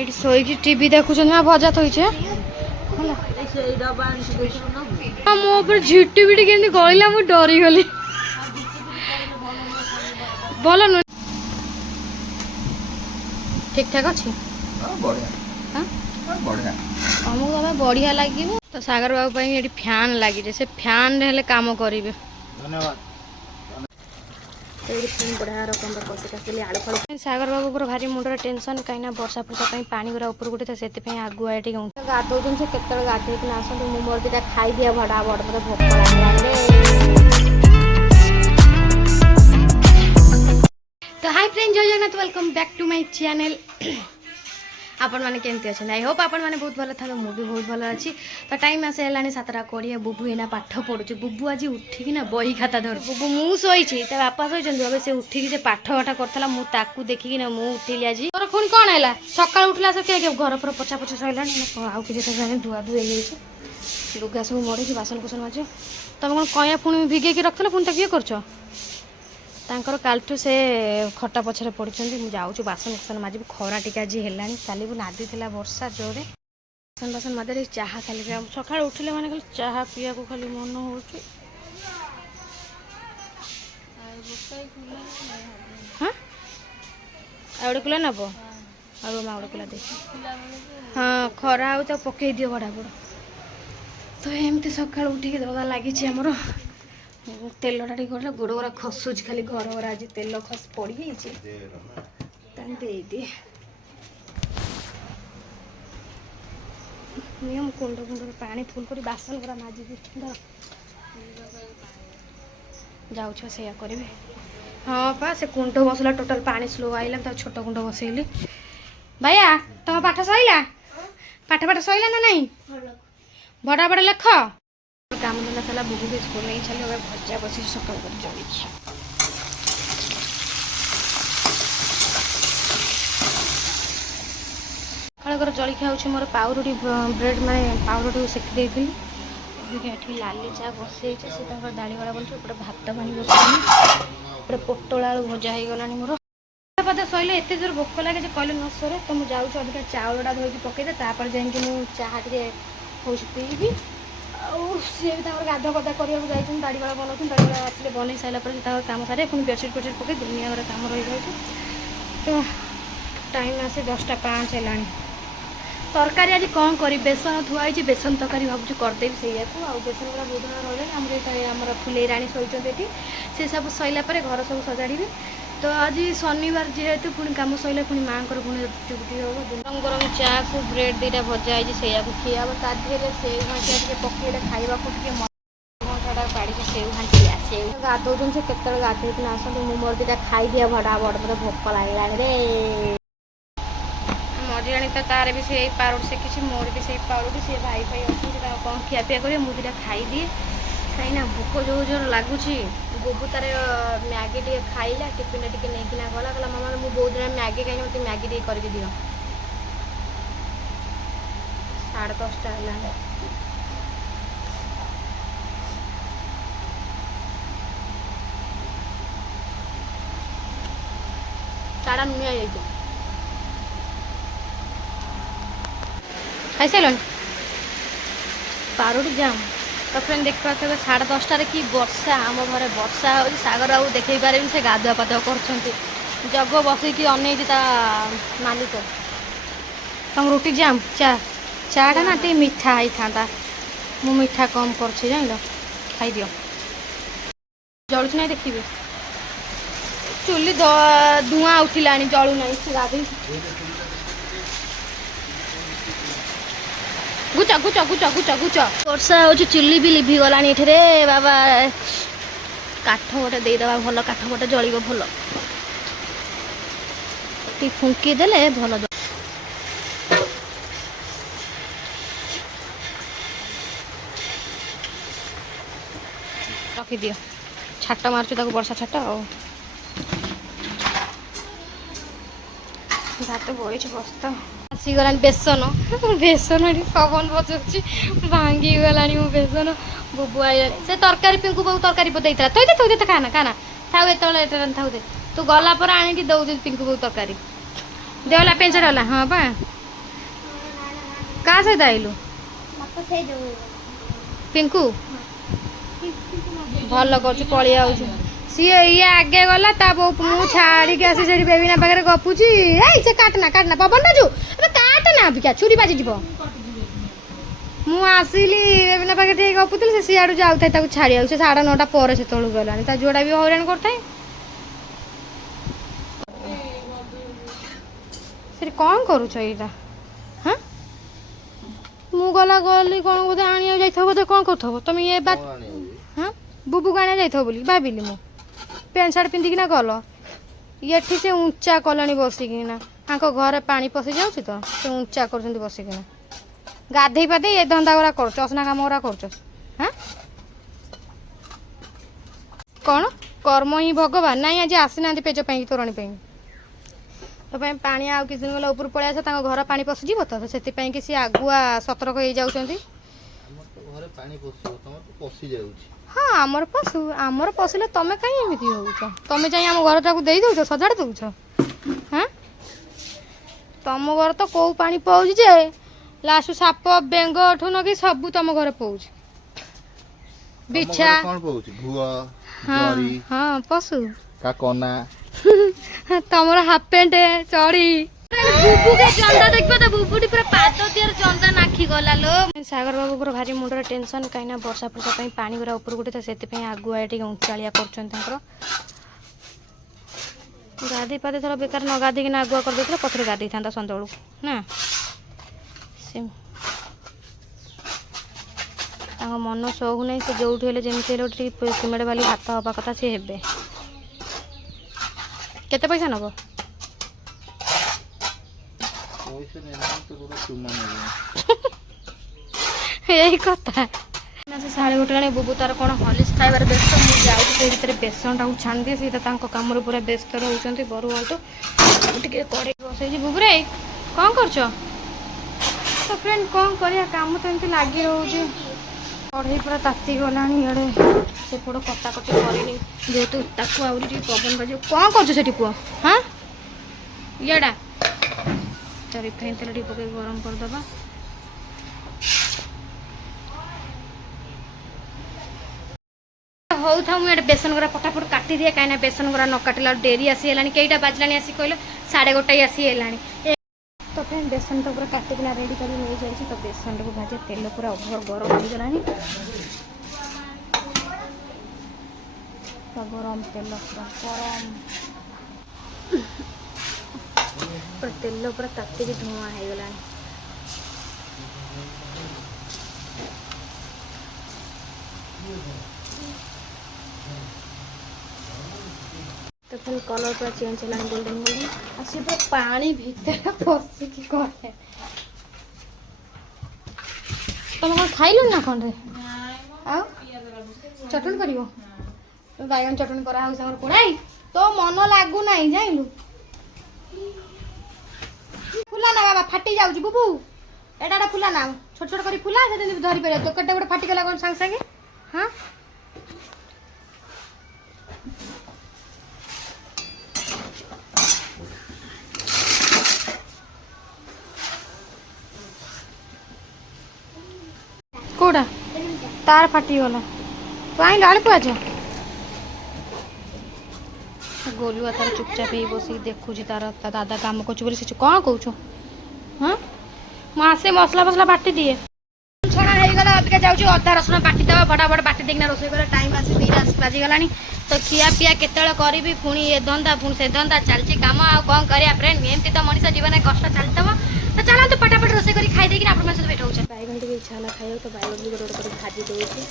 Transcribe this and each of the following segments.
ଏଇଠି ଶୋଇକି ଟିଭି ଦେଖୁଛନ୍ତି ନା ଭଜା ଥୋଇଛେ ମୋ ଉପରେ ଝିଟି ପିଟି କେମିତି ଗଳିଲା ମୁଁ ଡରିଗଲି। ଭଲ ନୁହେଁ ଠିକ ଠାକ ଅଛି ତମକୁ ତମେ ବଢିଆ ଲାଗିବ ତ ସାଗର ବାବୁ ପାଇଁ ଏଠି ଫ୍ୟାନ ଲାଗିছে ସେ ଫ୍ୟାନ ହେଲେ କାମ କରିବେ। ଧନ୍ୟବାଦ। ସାଗର ବାବୁଙ୍କର ଭାରି ମୁଣ୍ଡରେ ଟେନସନ୍ କାହିଁକିନା ବର୍ଷା ଫର୍ଷା ପାଇଁ ପାଣି ଗୁରା ଉପରକୁ ଉଠେ ସେଥିପାଇଁ ଆଗୁଆ ଏଠି ଗାଧଉଛନ୍ତି ସେ କେତେବେଳେ ଗାଧେଇକି ଆସନ୍ତୁ ମୁଁ ମୋର ଦିଟା ଖାଇଦିଆ ଭଡ଼ା ବଡ଼ ମତେ ଭୋକ ଲାଗିଲାଣି। ତ ହାଇ ଫ୍ରେଣ୍ଡ ଜୟ Jagannath welcome back to my channel. आपण मैंने केमती अच्छे आई होप आपण मैंने बहुत भल था मुझे बहुत भल अच्छी तो टाइम आसे है 7:20 बुबू एना पाठ पढ़ुचे बुबू आज उठिकी बही खाता धर बुबू मुझे बापा शोचे हम से उठिकी से पाठ घाटा करता मुझे देखिकी मुझे उठिली आज तोर पुणी कौन है सका उठला से किए घर पर पोछा पोछा सरला आउ कि धुआ धुई लुगा सब मड़ी बासन कुसन माज तुम कौन कया पुणी भिगेकी रखल पुणी किए कर तांकर कालठू से खटा पछरे पड़छन्ती मु जाऊछु बासन कुसन माजिबी खरा टिका जी हेलानी काली भी नादी थिला वर्षा जोरे बासन बासन मादे चाहा खाली सकाळ उठिले माने खाली चाहा पिया को खाली मन होउछु। हां आउडे कुला नबो आउ माउडे कुला दे हां खरा आउ तो पकई दियो बडा बड तो एमती सकाळ उठिके दवा लागि छी हमरो तेलटा टी गला गोड़ गोरा खसुच खाली घर घर आज तेल खस पड़ गई नियम कुंड कुंड पानी फुल कर बासन गुरा माजी जाऊँ से करी हाँ पा से कुंड बसला टोटाल पानी स्लो आइला तो छोट कुंड बसैली भैया तुम पाठ सैला पाठ पाठ सैला ना नहीं बड़ा बड़ा लेख काम धंदा सारा बुबू के स्कूल नहीं चले भजा बसी सकाल कर जलिखिया सकाल जलिखिया हूँ मोर पाउरुटी ब्रेड माने पाउरुटी सेकी देती लाली चा बसई से दाड़ी वाला बोलते गोटे भात पानी बसनी गोटे पोटल आलू भजा हो गलानी मोर पदे सैले एत जोर भोक लगे कहले न सरे तो मुझे जाऊँ अधिका चाउलटा धोई पकईदे तापर जाइए मुझे चाह टे हूँ पीबी सी भी गाधा गदा करने दाड़ी वाला बनाऊँ दाड़ी वाला आसे बन सारा पर कम सारे पुणी बेडसीट फेडसीट पकई दुनिया घर कम रही जाए तो टाइम आसे 10:05 है तरकारी आज कौन करी बेसन थुआई बेसन तरकारी भावुँ करदेवी से बेसन गुड़ा बहुत दिन रही आम फुले राणी शोचे से सब सैला घर सब सजाड़ी तो आज शनिवार जेहेतु पुणी कम सैला पुणी माँ को पुणी रुटी हम गरम गरम चा को ब्रेड दीटा भजा है से खिया ता देहरे सेव घाटिया पकईले खावा घंटा काढ़ी सेव घाटिया सेव गाधौन से केत गाधे आसतु मुझे मोर दीटा खाई दिया भड़ा बड़ मत भोक लगे रे मरियाणी तो तार भी से पाउरुटी सेकी मोर भी से पाउरुटी सी भाई भाई अच्छे कौन खियापिया कर मुझे दीटा खाईदिए कहीं भोक जो जोर लगुच बुबू तार मैगी टे खाइला टिफिन टे नहीं गला कहला मामा मुझे बहुत दिन मैगी खाई मत मैगी टे कर दियो 10:30 है साड़ा नुआ जाइए खाई सारे पारुटी जाम तो फ्रेंड देख पाते 10:30 कि वर्षा आम घर वर्षा हो सागर बाबू देखे पारे से गाधुआ पाधुआ कर जग बसईकि अने मालिक तुम रुटी जाम चा चाटा ना टे मीठा ही था मु मीठा कम कर जान खाई दियो जलुच ना देखिए चुली धुआं उठिला जलू ना गाधी गुच गुच गुच गुच गुच वर्षा हो चुली भी लिभि गला रे बाबा काठ गोटे देदेबा भल काठ गोटे जल भल फुंकी देले भल रखी दियो छाट मार्चु ताको वर्षा छाट भात बड़ी बस्ता आसीगला बेसन बेसन पवन बजाऊँ भांगी गला मो बेसन बुबू आई से तरकारी पिंकू बाबू तरकारी देता थोदे तो खाना खाना थाऊ ये थाऊ दे तू गला पर आनी दौ पिंकू बाबू तरकारी देला पेंचड़ वाला हाँ बा का सहित आइलु पिंकू भल कर पलि आउछु सी ये आगे गला ता मु छाड़ी के आसी सेठी बेबीना पाखरे गपुची ए से काटना पवन राजू अबे काटना अबिका छुरी बाजी जीव मु आसिली बेबीना पाखरे ठीक गपुतली से सियाडू जाउथाय ताकू छाड़ी आउ से 9:30 पर से तळु गलानी ता जोड़ा भी हैरान करथाय सेठी कोन करूछ एटा हां मु गला गली कोन बोधे आनिया जाइथबो बोधे कोन करथबो तुम ये बात हां बुबू गाने जाइथबो बोली भाबिली मु पैंट सार्ट पिंधिकिना गल ये से ऊंचा कलनी बसिकिना हाँ घर पानी पशि जाऊँगी तो से ऊंचा कर बसिकिना गाधे पाधे ये धंदा गुरा कर असना कम गुरा कर हाँ कौन कर्म ही भगवान ना आज आसीना पेज तोरणी तो पानी आउ किसी दिन गला ऊपर पलि आस घर पानी पशिज तो से कि सी आगुआ सतर्क हो जाऊँगी हाँ आमर पशिले तुम कहीं एमती हो तुम जाए आम घर टाक दे दौ सजाड़ दौच हाँ तुम घर तो कौ पानी पौच जे लास्ट साप बेंग ठू नकी सब तुम घर पौच बिछा हाँ हाँ पशु तुम हाफ पेंट चढ़ी बुबू के जंदा देखबे तो बुबूटी पूरा पाद दियर जंदा नाखी गला लो सागर बाबू को भारी मुंडर टेंशन कहीं वर्षा फर्षा पई पानी गुरा ऊपर गुटे तो से आगुआ ये ऊंचालिया कर गाधी पाधे थोड़ा बेकार न गाधी कि आगुआ कर देते पथर गाधी था सन्देलू ना से मन सौहु नहीं से जो जमी सिमेंट बाली हाथ हवा कथा सी हे केते पैसा नब यही कथा से 1:30 बुबू तार कौन हॉर्लिक्स खाइबार व्यस्त मुझे जाऊँगी से बेसन टाक छाणी दिए सी कम पूरा व्यस्त रोचे बरु हूँ टे कड़े बसई बुबुरे कौन कर तो फ्रेंड कौन कर कम तो एमती लगी रोचे कढ़ई पूरा ताती गला सेपट कटाकटी करनी जेहेतु ताकू आहरी पवन बाज कौन कर पुआ हाँ येडा तो रिफाइन तेल टी पकड़ गरम करदे हो था मुझे बेसन गुरा फटाफट काटी दिए कहीं बेसन गुरा न काटिला डेरी आसीगला कईटा बाजला आसी कहल 1:30 आसीगला तो फ्रेंड बेसन तो पूरा काटिकना रेडी कर नहीं जाए तो बेसन को भाजे तेल पूरा ओभर गरम हो गला तो गरम तेल पूरा गरम पूरा तेल पूरा ताती धुआं हो गला तो फिर कलर पूरा चेंज है गोल्डन गोल्डन आसी पूरा पानी भीतर पशिकी कहे तुम कौन खाइल ना कौन रे आ चटनी कर बैगन चटनी करा कोड़ाई तो मन लगू ना जाइलु फुला ना बाबा फाटी जाऊँ बुबू एटा फुला ना छोट छोट कर फुला से धरी पारे तो कटे गोटे फाटिगला कौन सांगे सांगे हाँ कोड़ा तार फाटीगला तो आई लाड़ को आज गोलुआ तार चुपचाप ही बस देखुची तार दादा काम कर कौन कौच हाँ मुझे मसला फसला बाटी दिए छड़ा हो गला अबिका जाऊँ अदा रसुण बाटी देवा फटाफट बाटी देना रोसे कर टाइम आसी 2 बाजीगला तो खिया पिया केतल करी पुणी ए धंदा पुणी से धंदा चलती कम आ कौन करिया फ्रेंड एमती तो मनीष जीवन कष्ट चलता तो चलते फटाफट रोसे कर खाई देकी आप सहित भेट हो बैगन टी इच्छा है खाई तो बैगन भी गोटे गोटे भाजी दूसरी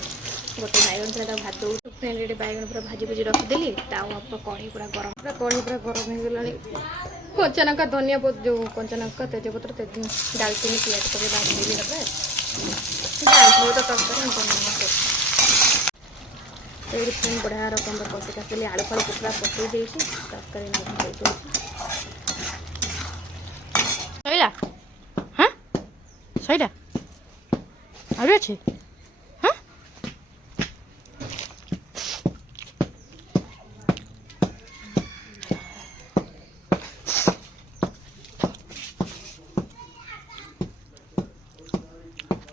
गोटे बैगन था भात दौ फ्रेंड ये बैगन पूरा भाजी भूजी रखिदेली कढ़ी पूरा गरम हो गला कंचा लंका धनिया जो कंचा लंका तेजपत्र डालचीनी पियाज पकड़ भाजी तो तरकारी ये फ्रेंड बढ़िया रकम कषि काटिली आलू फालू कुकुड़ा पकई देती तरकारी सईला हाँ सईला आलू अच्छी हाँ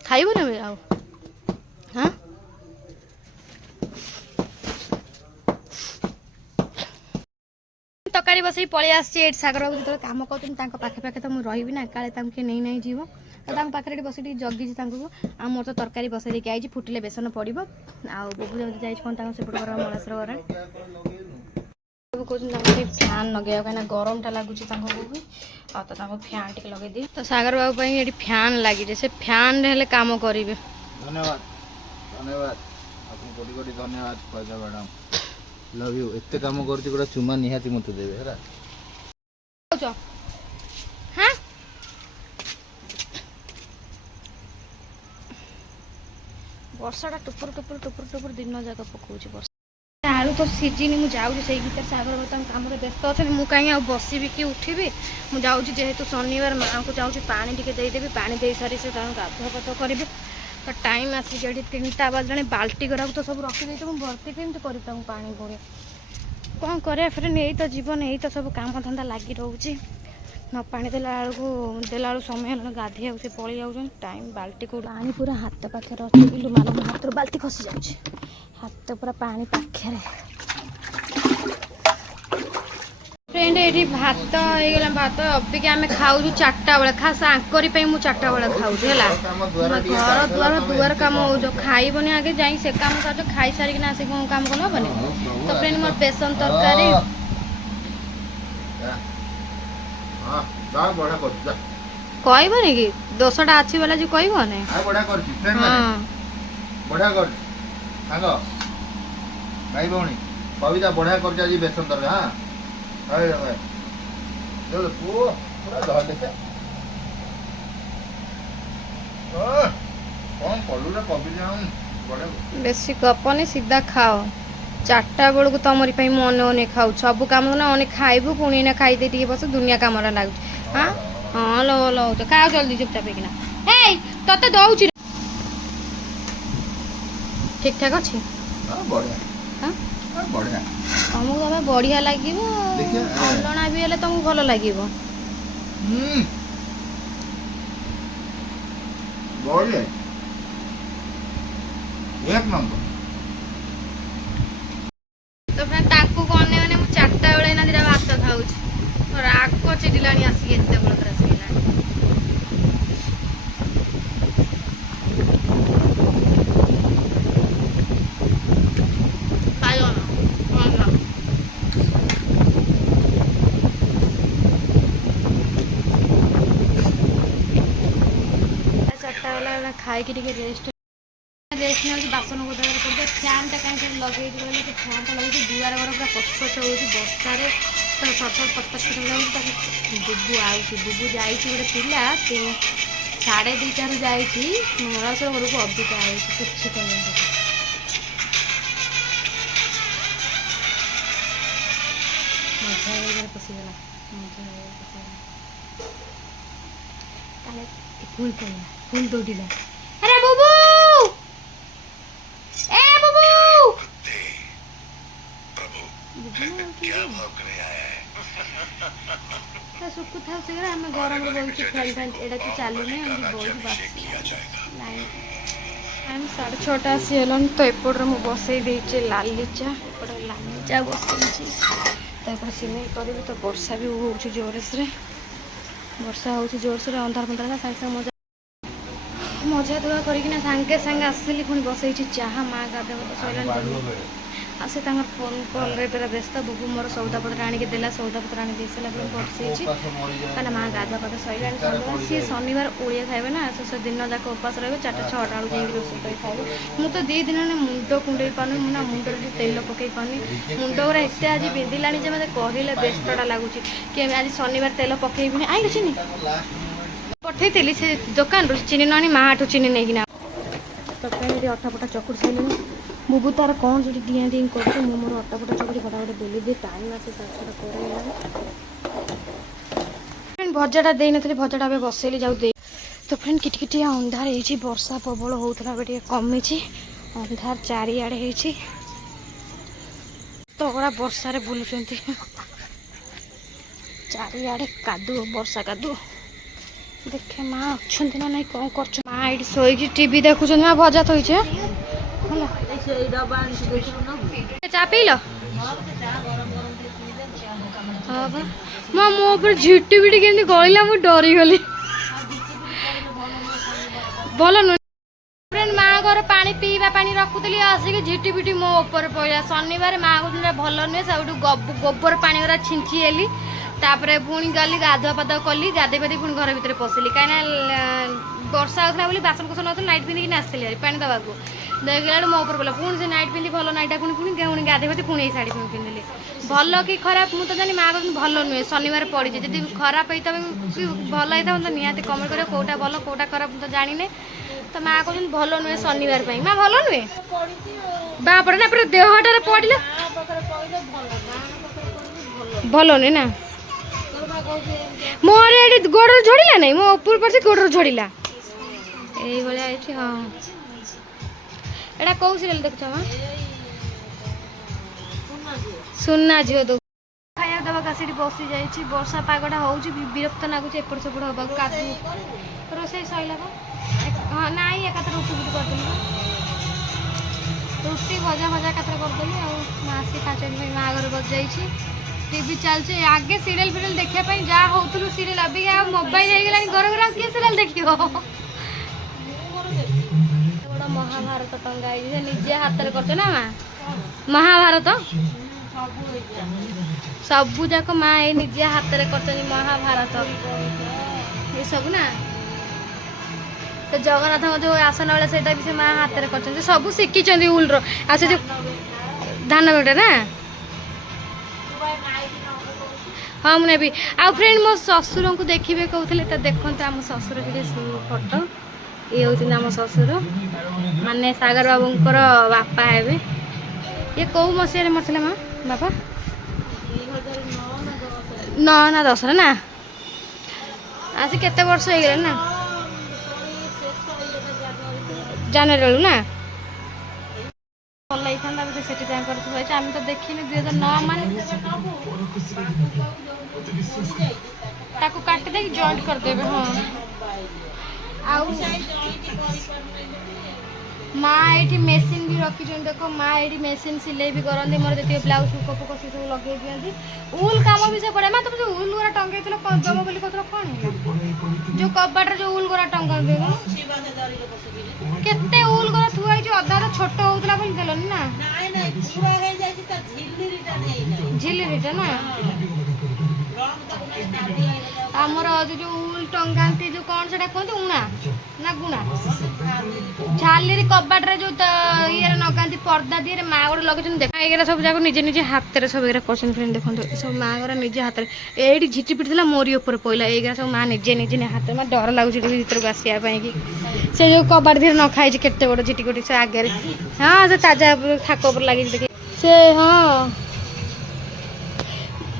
ଖାଇବ ନା ଆଉ ହଁ ତରକାରୀ ବସେଇ ପଳେଇ ଆସିଛି ଏଠି ସାଗର ବାବୁ ଯେତେବେଳେ କାମ କରୁଛନ୍ତି ତାଙ୍କ ପାଖେ ପାଖେ ତ ମୁଁ ରହିବି ନା କାଳେ ତାଙ୍କୁ ନେଇ ଯିବ ତ ତାଙ୍କ ପାଖରେ ଏଠି ବସି ଟିକେ ଜଗିଛି ତାଙ୍କୁ ଆଉ ମୋର ତ ତରକାରୀ ବସେଇ ଦେଇକି ଆଇଛି ଫୁଟିଲେ ବେସନ ପଡ଼ିବ ଆଉ ବୋବୁ ଯେମିତି ଯାଇଛି କ'ଣ ତାଙ୍କ ସେପଟ ଘର ମଳାଶ୍ର ଘର ସବୁ କହୁଛନ୍ତି ତାଙ୍କୁ ଟିକେ ଫ୍ୟାନ୍ ଲଗେଇବା କାହିଁକିନା ଗରମଟା ଲାଗୁଛି ତାଙ୍କ ବୋବୁ ଆଉ ତ ତାଙ୍କୁ ଫ୍ୟାନ୍ ଟିକେ ଲଗେଇଦିଏ ତ ସାଗର ବାବୁ ପାଇଁ ଏଠି ଫ୍ୟାନ୍ ଲାଗିଛି ସେ ଫ୍ୟାନ୍ରେ ହେଲେ କାମ କରିବେ ଧନ୍ୟବାଦ ଧନ୍ୟବାଦ ଆପଣ କୋଟି କୋଟି ଧନ୍ୟବାଦ ପଇସା ମ୍ୟାଡ଼ାମ୍ ଲଭ୍ ୟୁ ଏତେ କାମ କରୁଛି ଗୋଟେ ଚୁମା ନିହାତି ମୋତେ ଦେବେ ହେଲା ହଁ ବର୍ଷାଟା ଟୁପୁର ଟୁପୁର ଟୁପୁର ଟୁପୁର ଦିନ ଯାକ ପକଉଛି ବର୍ଷା ଆଳୁ ତ ସିଝିନି ମୁଁ ଯାଉଛି ସେଇ ଭିତରେ ସାଗର ବାବୁ ତାଙ୍କ କାମରେ ବ୍ୟସ୍ତ ଅଛନ୍ତି ମୁଁ କାହିଁ ଆଉ ବସିବି କି ଉଠିବି ମୁଁ ଯାଉଛି ଯେହେତୁ ଶନିବାର ମାଆଙ୍କୁ ଯାଉଛି ପାଣି ଟିକେ ଦେଇଦେବି ପାଣି ଦେଇସାରି ସେ ତାଙ୍କୁ ଗାଧୁଆ ପାଧୁଆ କରିବେ ତ ଟାଇମ୍ ଆସିକି ଏଠି 3ଟା ବାଜିଲାଣି ବାଲ୍ଟି ଗରାକୁ ତ ସବୁ ରଖିଦେଇଛି ମୁଁ ଭର୍ତ୍ତି କେମିତି କରିବି ତାଙ୍କୁ ପାଣି ପୁଣି କ'ଣ କରିବା ଫ୍ରେଣ୍ଡ ଏଇ ତ ଜୀବନ ଏଇ ତ ସବୁ କାମଧନ୍ଦା ଲାଗି ରହୁଛି ନ ପାଣି ଦେଲାବେଳକୁ ସମୟ ହେଲାଣି ଗାଧୋଇବାକୁ ସେ ପଳେଇ ଯାଉଛନ୍ତି ଟାଇମ୍ ବାଲ୍ଟି କେଉଁଠି ପାଣି ପୁରା ହାତ ପାଖରେ ଅଛି ଇଲୁ ମାର ମୋ ହାତରୁ ବାଲ୍ଟି ଖସି ଯାଉଛି ହାତ ପୁରା ପାଣି ପାଖରେ ଫ୍ରେଣ୍ଡ ଏଠି ଭାତ ହେଇଗଲା ଭାତ ଅବିକା ଆମେ ଖାଉଛୁ 4ଟା ବେଳେ ଖାସ୍ ଆଙ୍କରି ପାଇଁ ମୁଁ 4ଟା ବେଳେ ଖାଉଛି ହେଲା ଘର ଦୁଆର କାମ ହଉଛ ଖାଇବନି ଆଗେ ଯାଇ ସେ କାମ କରୁଛ ଖାଇସାରିକିନା ଆସି କ'ଣ କାମ କଲେ ହବନି ତ ଫ୍ରେଣ୍ଡ ମୋର ବେସନ ତରକାରୀ କହିବନି କି ଦୋଷଟା ଅଛି ବୋଲେ ଯେ କହିବନି ଭାଇ ଭଉଣୀ କବିତା ବଢିଆ କରୁଛି ଆଜି ବେସନ ତରକାରୀ ବେଶୀ ଗପନି ସିଧା ଖାଅ 4ଟା ବେଳକୁ ତମରି ପାଇଁ ମୁଁ ଅନେ ଖାଉ ସବୁ କାମ ନା ଅନେ ଖାଇବୁ ପୁଣି ନା ଖାଇଦେଇ ଟିକେ ବସ ଦୁନିଆ କାମଟା ଲାଗୁଛି ହଁ ହଁ ଲ ହଉଛ ଖାଅ ଜଲ୍ଦି ଚୁପଚାପ ହେଇକିନା ଏଇ ତତେ ଦଉଛି ଠିକ ଠାକ ଅଛି ତମକୁ ତମେ ବଢିଆ ଲାଗିବ ଅଲଣା ବି ହେଲେ ତମକୁ ଭଲ ଲାଗିବ ତ ତାଙ୍କୁ କନେ ମାନେ ମୁଁ 4ଟା ବେଳେ ନା ଦିଟା ଭାତ ଖାଉଛି ରାଗ ଚିଡ଼ିଲାଣି ଆସିକି ଏତେ ବେଳ ଧର ଆସିଲାଣି ଖାଇକି ଟିକେ ରେଷ୍ଟ ନେଉଛି ବାସନ ଗୋଦାରେ କରିବେ ଫ୍ୟାନ୍ଟା କାହିଁକି ଲଗେଇଛି କହିଲେ ସେ ଫ୍ୟାନ୍ଟା ଲଗେଇଛି ଦୁଆର ଘର ପୁରା କଚକଚ ହେଉଛି ବର୍ଷାରେ ତ ସଟ ପଟପଟ ଯାଉଛି ତାକୁ ବୁବୁ ଆଉଛି ବୁବୁ ଯାଇଛି ଗୋଟେ ପିଲା 2:30ରୁ ଯାଇଛି ମଳାଶ୍ର ଘରକୁ ଅବିକା ଆଉଛି କିଛି କହିବ ମଜା ହେଇଗଲେ ପଶିଗଲା ତାହେଲେ ଫୁଲ ପଡ଼ିଲା ଫୁଲ ଦୌଡ଼ିଲା ଆରେ ବୁବୁ ए बुबू सुकु था से हमें गरम रे बोलছি ফ্যান ফ্যান এটা তো চালু নেই আমি বহুত বাসি टाइम 6:30 आसी हेलन तो एपड़ मु बसई देचे लाली चा एपड़ लाली चा बसईची तो एपड़ सिमेई करबी तो वर्षा भी होउची जोरसे वर्षा होउची जोरसे अंधार मंधार साइड से मजा धुआ करकिना सागे सागे आसिली पुणी बसई चाहा माँ गाधे सैलानी आ से फोन कॉल रे पूरा व्यस्त बुबू मोर सौदापत्र आनिक देला सौदापत्र आनी दे सारा बसई कहना माँ गाधा पाधा सैलानी सी शनिवार ओडिया खाइबे ना से दिन जाक उपास रही 4टा 6टा बेलू जाइए रोषे कर खाइबे मुझे तो 2 दिन मुंड कुंडे पानी मुझे मुंडे तेल पकई पानी मुंड गुरा एत आज बिंधिलानी जे मत कहले बेस्टटा लगुच कि आज शनिवार तेल पकईबी आई चिनी पठेली से दुकान चीनी नानी माँ हाटू चीनी नहीं तो अटा फटा चकुड़ी सारे बुबू तार कौन जो दिया दी कर मोर अटा फटा चकुड़ी फटाफट बेली दे टाइम आसे भजाटा दे नी भजाटा बसैली जाऊ दे तो फ्रेंड किटी अंधार हो वर्षा प्रबल होता कमी अंधार चारिआडे हो तगड़ा वर्षा बुलूं चारिआडे कादुओ वर्षा कादुओ ଦେଖେ ମା ଅଛନ୍ତି ନା ନାଇଁ କ'ଣ କରୁଛନ୍ତି। ମା ଏଇଠି ଶୋଇକି ଟିଭି ଦେଖୁଛନ୍ତି। ମା ଭଜା ଥୋଇছে ହେଲା। ଚା ପିଇଲ? ହଁ ବା ମା ମୋ ଉପରେ ଝିଟି ପିଟି କେମିତି ଗଳିଲା ମୁଁ ଡରିଗଲି। ଭଲ ନୁହେଁ। ମା ଘର ପାଣି ପିଇବା ପାଣି ରଖୁଥିଲି ଆସିକି ଝିଟି ପିଟି ମୋ ଉପରେ ପଇଲା। ଶନିବାର ମା କହୁଛନ୍ତି ଭଲ ନୁହେଁ। ସବୁଠୁ ଗୋବର ପାଣି ଗୁରା ଛିଞ୍ଚି ହେଲି। ତାପରେ ପୁଣି ଗଲି ଗାଧୁଆ ପାଧୁଆ କଲି। ଗାଧୋଇ ପାଧୋଇ ପୁଣି ଘର ଭିତରେ ପଶିଲି। କାହିଁକିନା ବର୍ଷା ହେଉଥିଲା ବୋଲି ବାସନ କୁସନ ନଥିଲା। ନାଇଟ୍ ପିନ୍ଧିକି ଆସିଥିଲି ପାଣି ଦେବାକୁ। ଦେଖିଲା ବେଳକୁ ମୋ ଉପରେ ପଡ଼ିଲା। ପୁଣି ସେ ନାଇଟ୍ ପିନ୍ଧି ଭଲ ନାଇଟ୍ଟା ପୁଣି ଗାଧୋଇ ପାଧୋଇ ପୁଣି ଏଇ ଶାଢ଼ୀ ପୁଣି ପିନ୍ଧିଲି। ଭଲ କି ଖରାପ ମୁଁ ତ ଜାଣି। ମା କହୁଛନ୍ତି ଭଲ ନୁହେଁ ଶନିବାର ପଡ଼ିଛି। ଯଦି ଖରାପ ହେଇଥାବ କି ଭଲ ହେଇଥାବ ତ ନିହାତି କମେଣ୍ଟ କରିବ କେଉଁଟା ଭଲ କେଉଁଟା ଖରାପ ମୁଁ ତ ଜାଣିନି। ତ ମା କହୁଛନ୍ତି ଭଲ ନୁହେଁ ଶନିବାର ପାଇଁ। ମା ଭଲ ନୁହେଁ ବାପଡ଼େ ନା ପୁରା ଦେହଟାରେ ପଡ଼ିଲେ ଭଲ ନୁହେଁ ନା। ମୋର ଏଠି ଗୋଡ଼ରୁ ଝଡ଼ିଲା ନାହିଁ। ମୋ ଉପର ପଡ଼ିଛି ଗୋଡ଼ରୁ ଝଡ଼ିଲା ଏଇଭଳିଆ ହେଇଛି। ହଁ ଏଇଟା କୋଉ ସିରିଏଲ ଦେଖୁଛ ମା? ସୁନା ଝିଅ ଦଉ ଖାଇବା ଦେବାକୁ ଆସିକି ବସି ଯାଇଛି। ବର୍ଷା ପାଗଟା ହେଉଛି ବିରକ୍ତ ଲାଗୁଛି ଏପଟ ସେପଟ ହେବାକୁ। କାଦୁ ରୋଷେଇ ସରିଲା ବା। ହଁ ନାଇଁ ଏକାଥରେ ରୁଟି ଫୁଟି କରିଦେଲି ବା। ରୁଟି ଭଜା ଏକାଥରେ କରିଦେଲି ଆଉ। ଆସି 5 ମିନିଟ୍ ପାଇଁ ମା ଘରେ ବସିଯାଇଛି। ଟିଭି ଚାଲିଛି। ଆଗେ ସିରିଏଲ ଫିରିଏଲ ଦେଖିବା ପାଇଁ ଯାହା ହଉଥିଲୁ ସିରିଏଲ ଅବିକା ଆଉ ମୋବାଇଲ ହେଇଗଲାଣି ଘର ଘର ଆଉ କିଏ ସିରିଏଲ ଦେଖିବ। ବଡ଼ ମହାଭାରତ ଟଙ୍ଗା ହେଇଛି। ସେ ନିଜେ ହାତରେ କରୁଛ ନା ମା? ମହାଭାରତ ସବୁ ଯାକ ମା ଏଇ ନିଜେ ହାତରେ କରିଛନ୍ତି ମହାଭାରତ ଏସବୁ ନା। ତ ଜଗନ୍ନାଥଙ୍କ ଯୋଉ ଆସନ ବେଳେ ସେଇଟା ବି ସେ ମା ହାତରେ କରିଛନ୍ତି। ସବୁ ଶିଖିଛନ୍ତି ଉଲର। ଆଉ ସେ ଯୋଉ ଧାନ ବେଟା ନା ହଁ ମୁଁ ନେବି। ଆଉ ଫ୍ରେଣ୍ଡ ମୋ ଶ୍ୱଶୁରଙ୍କୁ ଦେଖିବେ କହୁଥିଲେ ତ ଦେଖନ୍ତୁ ଆମ ଶ୍ୱଶୁର ଟିକେ ଫଟୋ। ଇଏ ହେଉଛନ୍ତି ଆମ ଶ୍ୱଶୁର ମାନେ ସାଗର ବାବୁଙ୍କର ବାପା ହେବେ। ଇଏ କୋଉ ମସିହାରେ ମରିଥିଲେ ମା ବାପା? 9 ନା 10 ନା ଆସି କେତେ ବର୍ଷ ହେଇଗଲାଣି ନା? ଜାନୁଆରୀ ବେଳକୁ ନା ଭଲ ହେଇଥାନ୍ତା। ସେଠି ତାଙ୍କର ଥୁଆହେଇଛି। ଆମେ ତ ଦେଖିନି 2009 ମାନେ ତାକୁ କାଟି ଦେଇକି ଜଏଣ୍ଟ କରିଦେବେ। ହଁ ଆଉ ମା ଏଇଠି ମେସିନ୍ ବି ରଖିଛନ୍ତି। ଦେଖ ମା ଏଇଠି ମେସିନ୍ ସିଲେଇ ବି କରନ୍ତି। ମୋର ଯେତିକି ବ୍ଲାଉଜ ହୁକ ଫୁକ ସେ ସବୁ ଲଗେଇ ଦିଅନ୍ତି। ଉଲ୍ କାମ ବି ସେ ପଡ଼େ। ମା ତମେ ଯୋଉ ଉଲ୍ ଗୁରା ଟଙ୍ଗେଇଥିଲ ଦେବ ବୋଲି କହୁଥିଲ କ'ଣ ହେଲା? ଯୋଉ କବାଟରେ ଯୋଉ ଉଲ୍ ଗୁରା ଟଙ୍ଗାନ୍ତି କେତେ ଉଲ୍ ଗୁରା ଥୁଆ ହେଇଛି। ଅଧା ଛୋଟ ହଉଥିଲା ବୋଲି ଦେଲନି ନା? ଝିଲିରିଟା ନା ଆମର ଯୋଉ ଉଲ୍ ଟଙ୍ଗାନ୍ତି ଯୋଉ କ'ଣ ସେଟା କୁହନ୍ତି ଉଣା ନା ଗୁଣା ଝାଲିରି କବାଟରେ ଯୋଉ ଇଏରେ ଲଗାନ୍ତି ପର୍ଦା ଦିହରେ ମା ଗୋଟେ ଲଗେଇଛନ୍ତି। ଦେଖ ଏଇଗୁରା ସବୁ ଯାକ ନିଜେ ନିଜେ ହାତରେ ସବୁ ଏଗୁରା କରୁଛନ୍ତି। ଫ୍ରେଣ୍ଡ ଦେଖନ୍ତୁ ସବୁ ମା ଘର ନିଜେ ହାତରେ। ଏଇଠି ଝିଟି ପିଟି ଥିଲା ମୋରି ଉପରେ ପଇଲା। ଏଇଗୁରା ସବୁ ମା ନିଜେ ହାତରେ। ମା ଡର ଲାଗୁଛି ଭିତରକୁ ଆସିବା ପାଇଁ କି। ସେ ଯୋଉ କବାଟ ଦିହରେ ନଖା ହେଇଛି କେତେ ବଡ଼ ଝିଟି ପିଟି ସେ ଆଗରେ। ହଁ ସେ ତାଜା ଥାକ ଉପରେ ଲାଗିଛି ଦେଖି ସେ ହଁ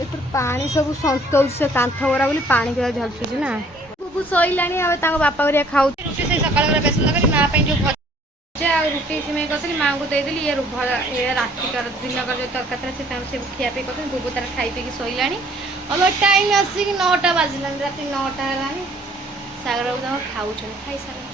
ଏପଟେ ପାଣି ସବୁ ସନ୍ତଉଛି ସେ କାନ୍ଥ ଗୁରା ବୋଲି ପାଣି ଗୁରା ଝଲସୁଛି ନା। ବୁବୁ ଶୋଇଲାଣି ଆଉ ତାଙ୍କ ବାପା ହେରିକା ଖାଉଛି ରୁଟି। ସେଇ ସକାଳ ବେଳା ବେସନ ତରକାରୀ ମା ପାଇଁ ଯୋଉ ଭଜା ଆଉ ରୁଟି ସିମେଇ କରିଥିଲି ମାଆଙ୍କୁ ଦେଇଦେଲି। ଇଏ ରାତିକର ଦିନକର ଯୋଉ ତରକାରୀ ଥିଲା ସେ ତାଙ୍କର ସେ ଖିଆ ପିଇ କରୁଛନ୍ତି। ବୁବୁ ତାର ଖାଇ ପିଇକି ଶୋଇଲାଣି। ଏବେ ଟାଇମ୍ ଆସିକି 9ଟା ବାଜିଲାଣି। ରାତି 9ଟା ହେଲାଣି। ସାଗର ବାବୁ ତାଙ୍କର ଖାଉଛନ୍ତି ଖାଇସାରିଲାଣି।